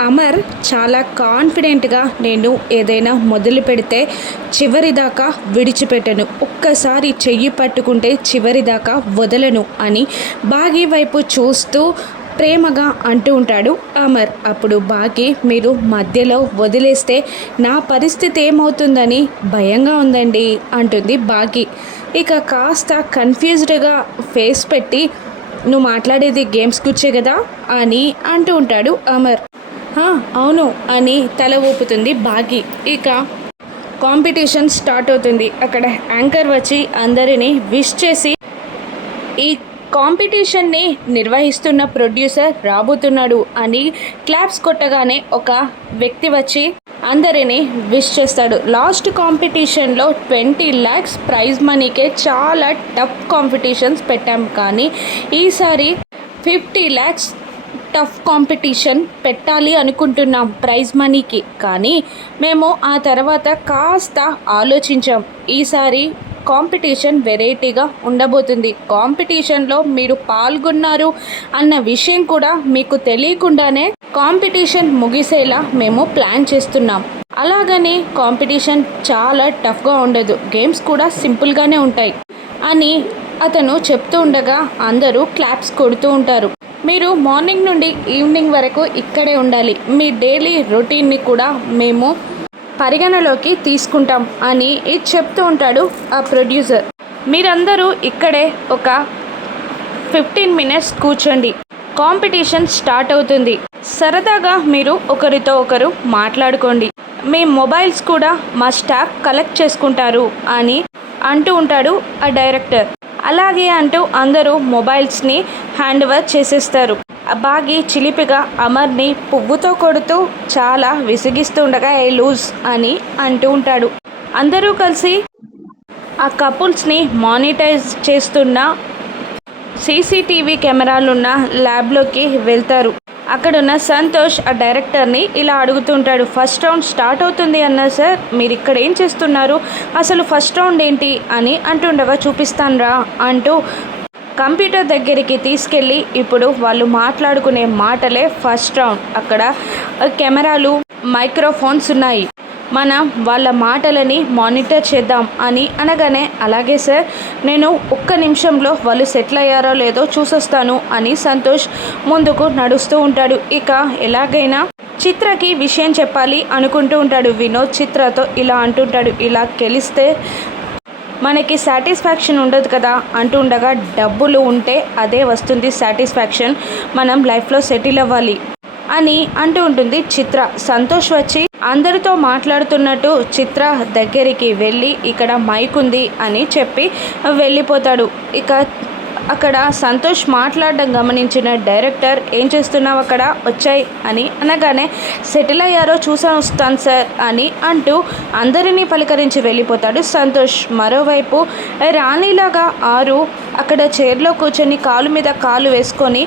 అమర్ చాలా కాన్ఫిడెంట్గా నేను ఏదైనా మొదలు పెడితే చివరిదాకా విడిచిపెట్టను. ఒక్కసారి చెయ్యి పట్టుకుంటే చివరిదాకా వదలను అని బాగి వైపు చూస్తూ ప్రేమగా అంటూ ఉంటాడు అమర్. అప్పుడు బాగి మీరు మధ్యలో వదిలేస్తే నా పరిస్థితి ఏమవుతుందని భయంగా ఉందండి అంటుంది బాగి. ఇక కాస్త కన్ఫ్యూజ్డ్గా ఫేస్ పెట్టి నువ్వు మాట్లాడేది గేమ్స్ గురించే కదా? అని అంటూ ఉంటాడు అమర్. అవును అని తల ఊపుతుంది బాగి. ఇక కాంపిటీషన్ స్టార్ట్ అవుతుంది. అక్కడ యాంకర్ వచ్చి అందరినీ విష్ చేసి ఈ కాంపిటీషన్ని నిర్వహిస్తున్న ప్రొడ్యూసర్ రాబోతున్నాడు అని క్లాప్స్ కొట్టగానే ఒక వ్యక్తి వచ్చి అందరినీ విష్ చేస్తాడు. లాస్ట్ కాంపిటీషన్లో ట్వంటీ ల్యాక్స్ ప్రైజ్ మనీకే చాలా టఫ్ కాంపిటీషన్స్ పెట్టాం కానీ ఈసారి ఫిఫ్టీ ల్యాక్స్ టఫ్ కాంపిటీషన్ పెట్టాలి అనుకుంటున్నాం ప్రైజ్ మనీకి కానీ మేము ఆ తర్వాత కాస్త ఆలోచించాం. ఈసారి కాంపిటీషన్ వెరైటీగా ఉండబోతుంది. కాంపిటీషన్లో మీరు పాల్గొన్నారు అన్న విషయం కూడా మీకు తెలియకుండానే కాంపిటీషన్ ముగిసేలా మేము ప్లాన్ చేస్తున్నాం. అలాగని కాంపిటీషన్ చాలా టఫ్గా ఉండదు. గేమ్స్ కూడా సింపుల్గానే ఉంటాయి. అని అతను చెప్తూ ఉండగా అందరూ క్లాప్స్ కొడుతూ ఉంటారు. మీరు మార్నింగ్ నుండి ఈవినింగ్ వరకు ఇక్కడే ఉండాలి. మీ డైలీ రొటీన్ని కూడా మేము పరిగణలోకి తీసుకుంటాం అని ఇది చెప్తూ ఉంటాడు ఆ ప్రొడ్యూసర్. మీరందరూ ఇక్కడే ఒక ఫిఫ్టీన్ మినిట్స్ కూర్చోండి. కాంపిటీషన్ స్టార్ట్ అవుతుంది. సరదాగా మీరు ఒకరితో ఒకరు మాట్లాడుకోండి. మీ మొబైల్స్ కూడా మా స్టాఫ్ కలెక్ట్ చేసుకుంటారు అని అంటూ ఉంటాడు ఆ డైరెక్టర్. అలాగే అంటూ అందరూ మొబైల్స్ని హ్యాండ్ ఓవర్ చేసేస్తారు. ఆ బాగి చిలిపిగా అమర్ని పువ్వుతో కొడుతూ చాలా విసిగిస్తుండగా ఏ లూజ్ అని అంటూ ఉంటాడు. అందరూ కలిసి ఆ కపుల్స్ని మానిటైజ్ చేస్తున్న సీసీటీవీ కెమెరాలున్న ల్యాబ్లోకి వెళ్తారు. అక్కడున్న సంతోష్ ఆ డైరెక్టర్ని ఇలా అడుగుతుంటాడు ఫస్ట్ రౌండ్ స్టార్ట్ అవుతుంది అన్నా సార్ మీరు ఇక్కడ ఏం చేస్తున్నారు? అసలు ఫస్ట్ రౌండ్ ఏంటి? అని అంటుండగా చూపిస్తానురా అంటూ కంప్యూటర్ దగ్గరికి తీసుకెళ్ళి ఇప్పుడు వాళ్ళు మాట్లాడుకునే మాటలే ఫస్ట్ రౌండ్. అక్కడ కెమెరాలు మైక్రోఫోన్స్ ఉన్నాయి. మనం వాళ్ళ మాటలని మానిటర్ చేద్దాం అని అనగానే అలాగే సార్ నేను ఒక్క నిమిషంలో వాళ్ళు సెటిల్ అయ్యారో లేదో చూసొస్తాను అని సంతోష్ ముందుకు నడుస్తూ ఉంటాడు. ఇక ఎలాగైనా చిత్రకి విషయం చెప్పాలి అనుకుంటూ ఉంటాడు. వినోద్ చిత్రతో ఇలా అంటుంటాడు. ఇలా గెలిస్తే మనకి సాటిస్ఫాక్షన్ ఉండదు కదా అంటూ ఉండగా డబ్బులు ఉంటే అదే వస్తుంది సాటిస్ఫాక్షన్. మనం లైఫ్లో సెటిల్ అవ్వాలి. అని అంటూ ఉంటుంది చిత్ర. సంతోష్ వచ్చి అందరితో మాట్లాడుతున్నట్టు చిత్ర దగ్గరికి వెళ్ళి ఇక్కడ మైక్ ఉంది అని చెప్పి వెళ్ళిపోతాడు. ఇక అక్కడ సంతోష్ మాట్లాడడం గమనించిన డైరెక్టర్ ఏం చేస్తున్నావు అక్కడ? వచ్చాయి అని అనగానే సెటిల్ అయ్యారో చూసా వస్తాను సార్ అని అంటూ అందరినీ పలకరించి వెళ్ళిపోతాడు సంతోష్. మరోవైపు రాణిలాగా ఆరు అక్కడ చైర్లో కూర్చొని కాలు మీద కాలు వేసుకొని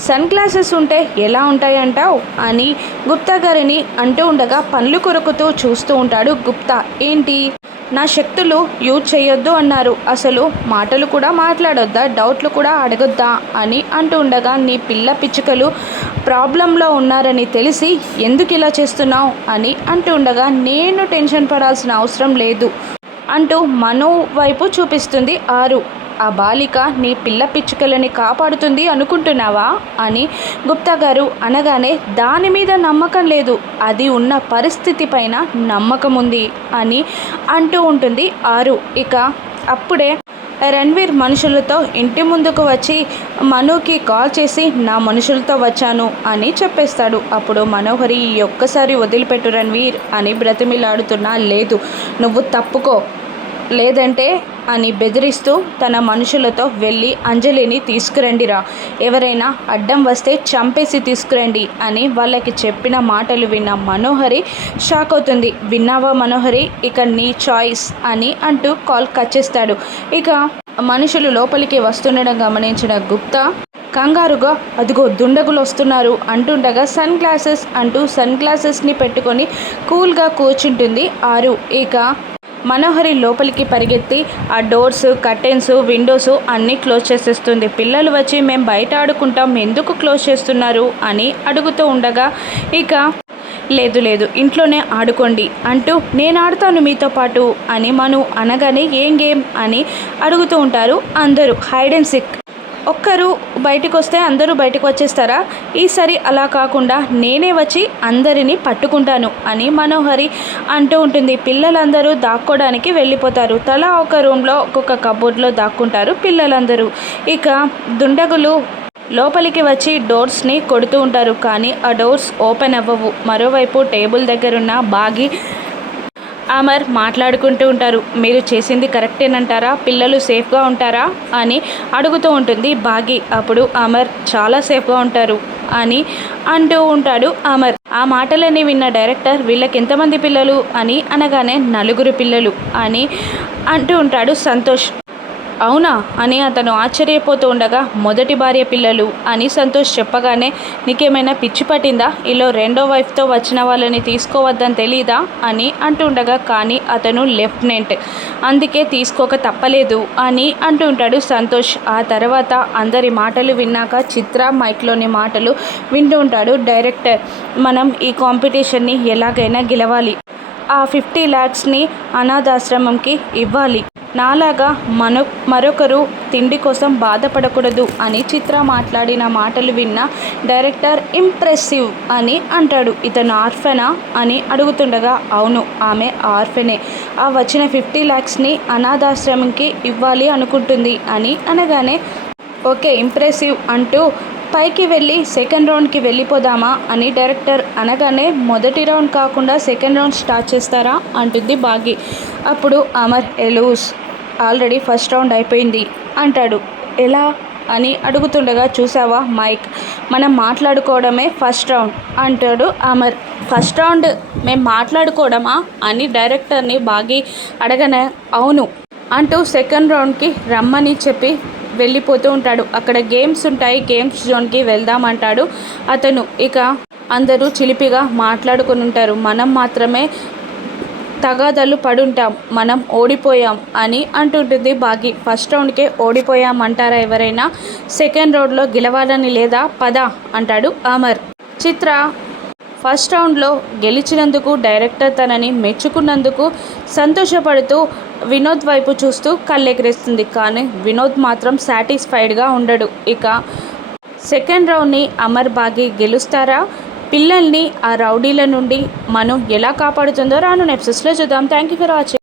సన్ గ్లాసెస్ ఉంటే ఎలా ఉంటాయంటావు? అని గుప్తా గారిని అంటూ ఉండగా పనులు కొరుకుతూ చూస్తూ ఉంటాడు గుప్తా. ఏంటి? నా శక్తులు యూజ్ చేయొద్దు అన్నారు. అసలు మాటలు కూడా మాట్లాడొద్దా? డౌట్లు కూడా అడగొద్దా? అని అంటూ ఉండగా నీ పిల్ల పిచ్చుకలు ప్రాబ్లంలో ఉన్నారని తెలిసి ఎందుకు ఇలా చేస్తున్నావు? అని అంటూ ఉండగా నేను టెన్షన్ పడాల్సిన అవసరం లేదు అంటూ మనో వైపు చూపిస్తుంది ఆరు. ఆ బాలిక నీ పిల్ల పిచ్చుకలని కాపాడుతుంది అనుకుంటున్నావా? అని గుప్తా గారు అనగానే దాని మీద నమ్మకం లేదు. అది ఉన్న పరిస్థితి పైన నమ్మకం ఉంది అని అంటూ ఉంటుంది ఆరు. ఇక అప్పుడే రణ్వీర్ మనుషులతో ఇంటి ముందుకు వచ్చి మనుకి కాల్ చేసి నా మనుషులతో వచ్చాను అని చెప్పేస్తాడు. అప్పుడు మనోహరి ఒక్కసారి వదిలిపెట్టు రణ్వీర్ అని బ్రతిమిలాడుతున్నా లేదు నువ్వు తప్పుకో. లేదంటే అని బెదిరిస్తూ తన మనుషులతో వెళ్ళి అంజలిని తీసుకురండిరా. ఎవరైనా అడ్డం వస్తే చంపేసి తీసుకురండి అని వాళ్ళకి చెప్పిన మాటలు విన్న మనోహరి షాక్ అవుతుంది విన్నావా మనోహరి? ఇక నీ చాయిస్ అని అంటూ కాల్ కట్ చేస్తాడు. ఇక మనుషులు లోపలికి వస్తుండడం గమనించిన గుప్తా కంగారుగా అదిగో దుండగులు వస్తున్నారు అంటుండగా సన్ గ్లాసెస్ అంటూ సన్ గ్లాసెస్ని పెట్టుకొని కూల్గా కూర్చుంటుంది ఆరు. ఇక మనోహరి లోపలికి పరిగెత్తి ఆ డోర్స్ కర్టెన్స్ విండోస్ అన్నీ క్లోజ్ చేసేస్తుంది. పిల్లలు వచ్చి మేము బయట ఆడుకుంటాం ఎందుకు క్లోజ్ చేస్తున్నారు? అని అడుగుతూ ఉండగా ఇక లేదు లేదు ఇంట్లోనే ఆడుకోండి. అంటూ నేను ఆడతాను మీతో పాటు అని మను అనగానే ఏం గేమ్? అని అడుగుతూ ఉంటారు అందరూ. Hide and seek. ఒక్కరు బయటకు వస్తే అందరూ బయటకు వచ్చేస్తారా ఈసారి అలా కాకుండా నేనే వచ్చి అందరినీ పట్టుకుంటాను అని మనోహరి అంటూ ఉంటుంది. పిల్లలందరూ దాక్కోవడానికి వెళ్ళిపోతారు. తలా ఒక రూమ్లో ఒక్కొక్క కబోర్డ్లో దాక్కుంటారు పిల్లలందరూ. ఇక దుండగులు లోపలికి వచ్చి డోర్స్ని కొడుతూ ఉంటారు. కానీ ఆ డోర్స్ ఓపెన్ అవ్వవు. మరోవైపు టేబుల్ దగ్గరున్న బాగి అమర్ మాట్లాడుకుంటూ ఉంటారు. మీరు చేసింది కరెక్టేనంటారా పిల్లలు సేఫ్గా ఉంటారా? అని అడుగుతూ ఉంటుంది బాగి అప్పుడు అమర్ చాలా సేఫ్గా ఉంటారు అని అంటూ ఉంటాడు అమర్. ఆ మాటలని విన్న డైరెక్టర్ వీళ్ళకి ఎంతమంది పిల్లలు? అని అనగానే నలుగురు పిల్లలు అని అంటూ ఉంటాడు సంతోష్. అవునా? అని అతను ఆశ్చర్యపోతూ ఉండగా మొదటి భార్య పిల్లలు అని సంతోష్ చెప్పగానే నీకేమైనా పిచ్చి పట్టిందా? ఇలా రెండో వైఫ్తో వచ్చిన వాళ్ళని తీసుకోవద్దని తెలీదా? అని అంటుండగా కానీ అతను లెఫ్టినెంట్. అందుకే తీసుకోక తప్పలేదు అని అంటుంటాడు సంతోష్. ఆ తర్వాత అందరి మాటలు విన్నాక చిత్ర మైక్లోని మాటలు వింటూ ఉంటాడు. డైరెక్టర్ మనం ఈ కాంపిటీషన్ని ఎలాగైనా గెలవాలి. ఆ ఫిఫ్టీ ల్యాక్స్ని అనాథాశ్రమంకి ఇవ్వాలి. నాలాగా మన మరొకరు తిండి కోసం బాధపడకూడదు అని చిత్ర మాట్లాడిన మాటలు విన్న డైరెక్టర్ ఇంప్రెసివ్ అని అంటాడు. ఇతను ఆర్ఫెనా అని అడుగుతుండగా అవును ఆమె ఆర్ఫెనే. ఆ వచ్చిన ఫిఫ్టీ ల్యాక్స్ని అనాథాశ్రమంకి ఇవ్వాలి అనుకుంటుంది అని అనగానే ఓకే ఇంప్రెసివ్ అంటూ పైకి వెళ్ళి సెకండ్ రౌండ్కి వెళ్ళిపోదామా అని డైరెక్టర్ అనగానే మొదటి రౌండ్ కాకుండా సెకండ్ రౌండ్ స్టార్ట్ చేస్తారా అంటుంది బాగి. అప్పుడు అమర్ ఎలూస్ ఆల్రెడీ ఫస్ట్ రౌండ్ అయిపోయింది అంటాడు. ఎలా? అని అడుగుతుండగా చూసావా మైక్ మనం మాట్లాడుకోవడమే ఫస్ట్ రౌండ్ అంటాడు అమర్. ఫస్ట్ రౌండ్ మేము మాట్లాడుకోవడమా? అని డైరెక్టర్ని బాగి అడగనే అవును అంటూ సెకండ్ రౌండ్కి రమ్మని చెప్పి వెళ్ళిపోతూ ఉంటాడు. అక్కడ గేమ్స్ ఉంటాయి. గేమ్స్ జోన్కి వెళ్దామంటాడు అతను ఇక అందరూ చిలిపిగా మాట్లాడుకుని ఉంటారు. మనం మాత్రమే తగాదలు పడుంటాం. మనం ఓడిపోయాం అని అంటుంటుంది బాగి. ఫస్ట్ రౌండ్కే ఓడిపోయామంటారా ఎవరైనా? సెకండ్ రౌండ్లో గెలవాలని లేదా? పద అంటాడు అమర్. చిత్ర ఫస్ట్ రౌండ్లో గెలిచినందుకు డైరెక్టర్ తనని మెచ్చుకున్నందుకు సంతోషపడుతూ వినోద్ వైపు చూస్తూ కళ్ళెగరేస్తుంది. కానీ వినోద్ మాత్రం సాటిస్ఫైడ్గా ఉండడు. ఇక సెకండ్ రౌండ్ని అమర్ బాగి గెలుస్తారా? పిల్లల్ని ఆ రౌడీల నుండి మనం ఎలా కాపాడుతుందో రాను నెప్సెస్లో చూద్దాం. Thank you for watching.